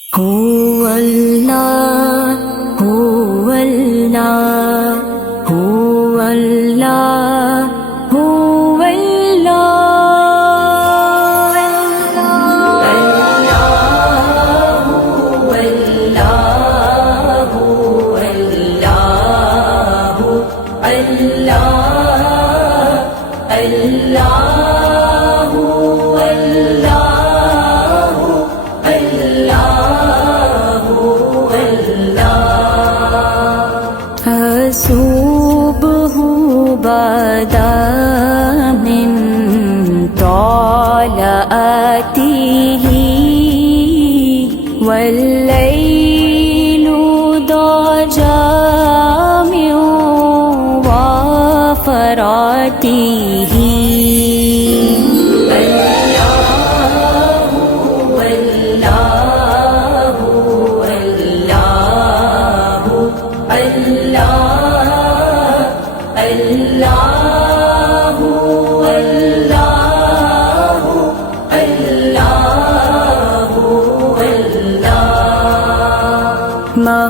هو الله هو الله هو الله هو الله الله هو الله هو الله الله الله هو الله الصبح بدا من طلعته والليل ضجع من وفراته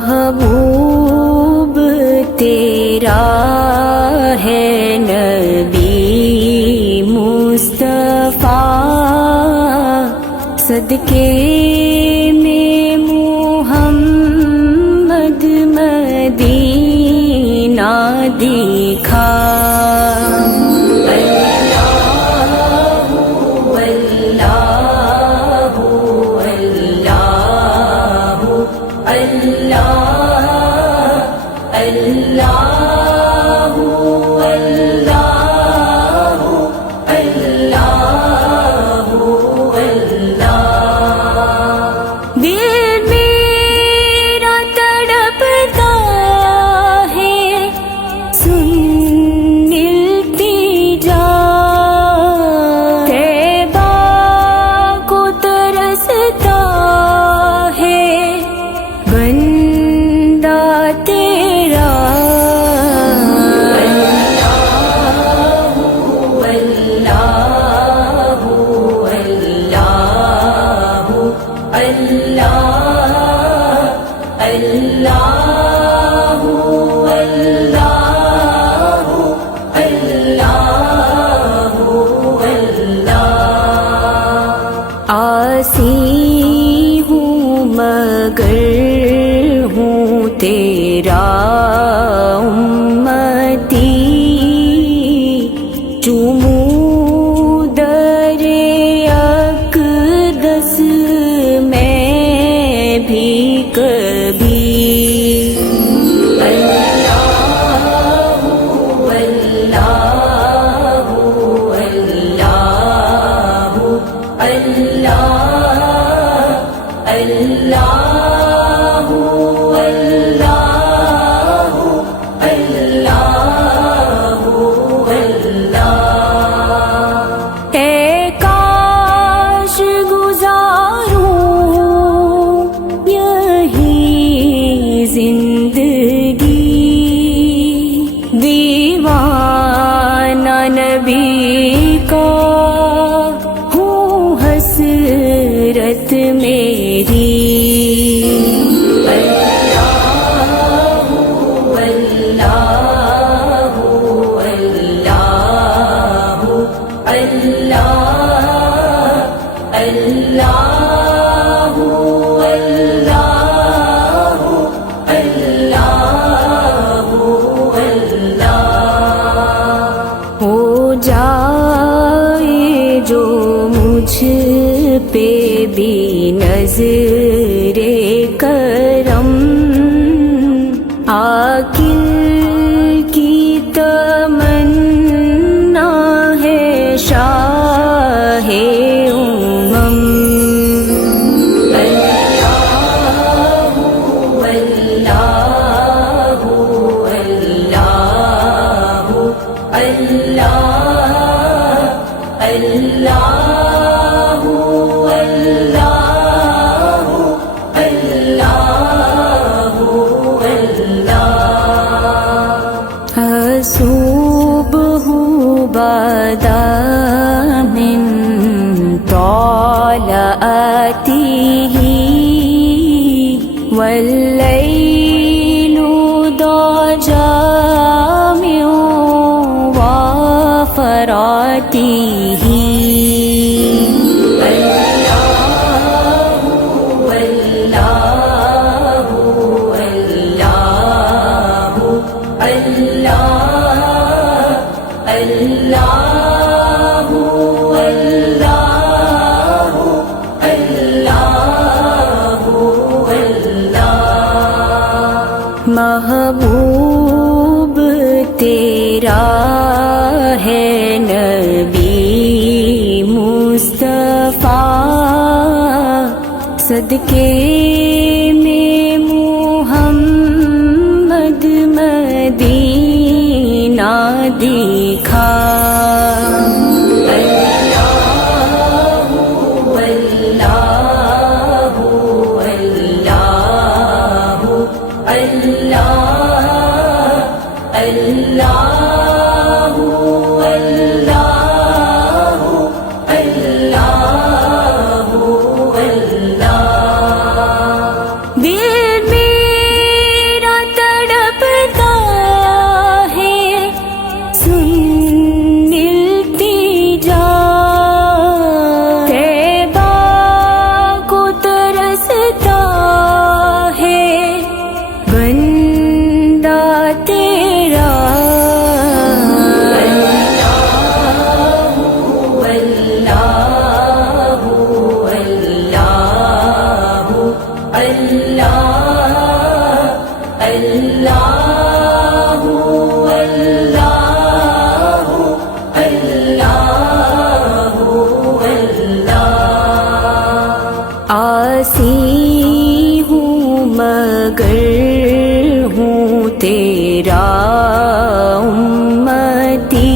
محبوب تیرا ہے نبی مصطفیٰ صدقے میں محمد مدینہ دکھا آسی ہوں مگر ہوں تیرا امتی چوموں در اقدس میں بھی کبھی نبی کا ہوں حسرت میری جائے جو مجھ پہ بھی نظر کرم عاقل کی تمنا ہے شاہ امم اللہ والليل ضجامع وفراته محبوب تیرا ہے نبی مصطفیٰ صدقے میں محمد مدینہ دکھا آسی ہوں مگر ہوں تیرا امتی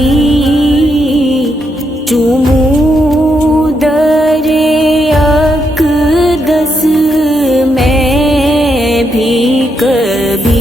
چوموں در اقدس میں بھی کبھی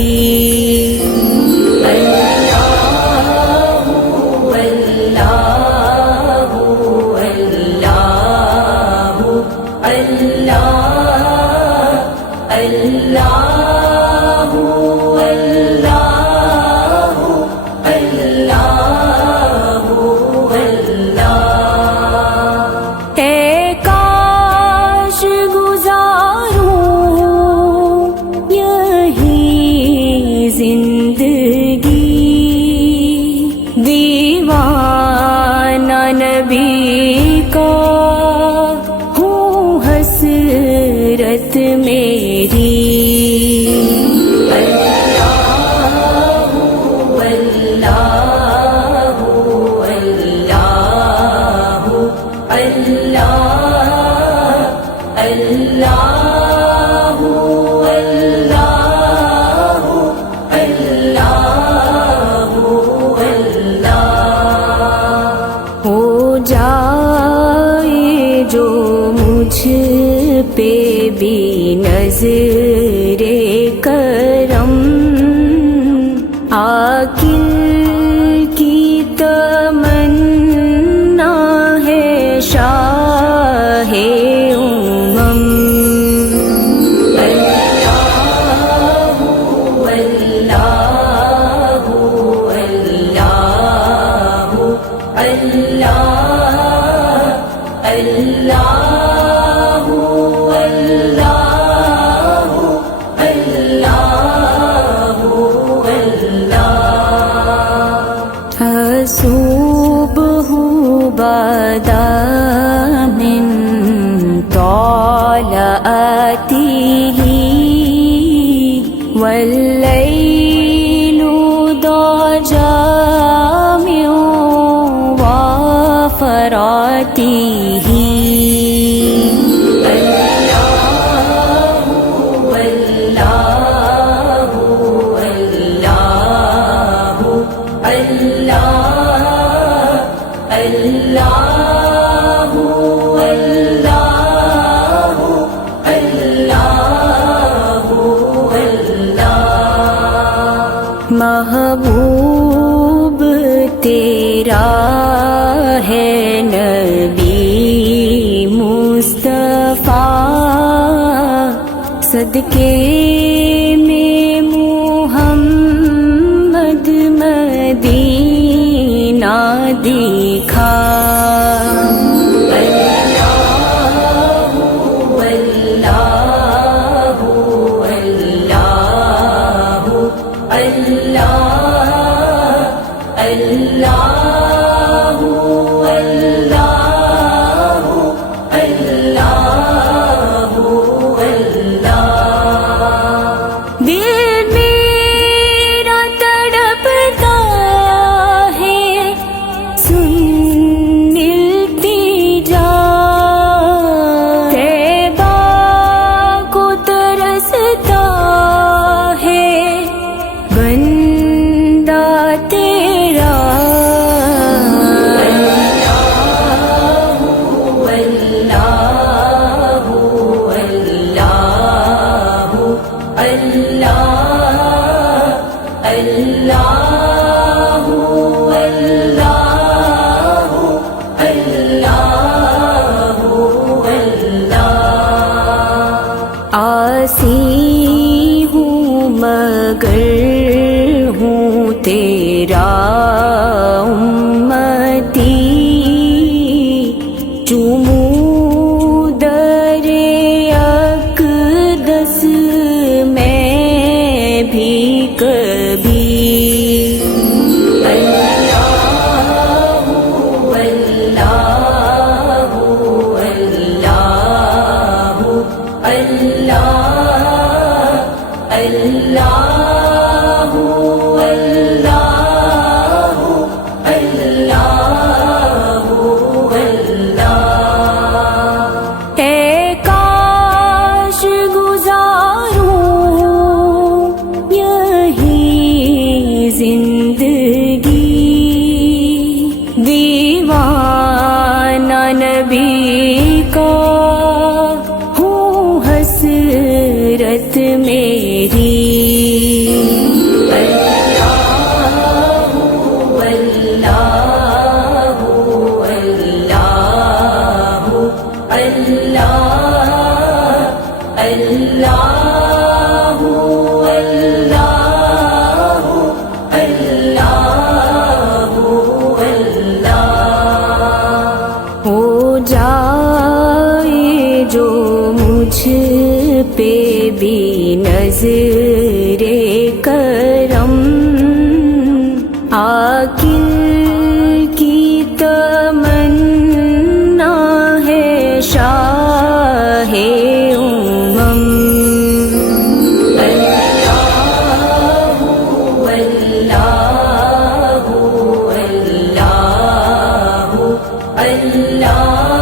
حسرت میری ہو جائے جو مجھ پہ بھی نظر کرم عاقل کی تمنا ہے شاہ امم صبح بدا من طلعته والليل ضجامع وفراته محبوب تیرا ہے نبی مصطفیٰ صدقے میں محمد مدینہ دکھا آسی ہوں مگر ہوں تیرا امتی چوموں در اقدس میں بھی کبھی نبی کا ہوں حسرت میری جائے جو مجھ پہ بھی نظر کرم عاقل کی تمنا ہے شاہ امم اللہ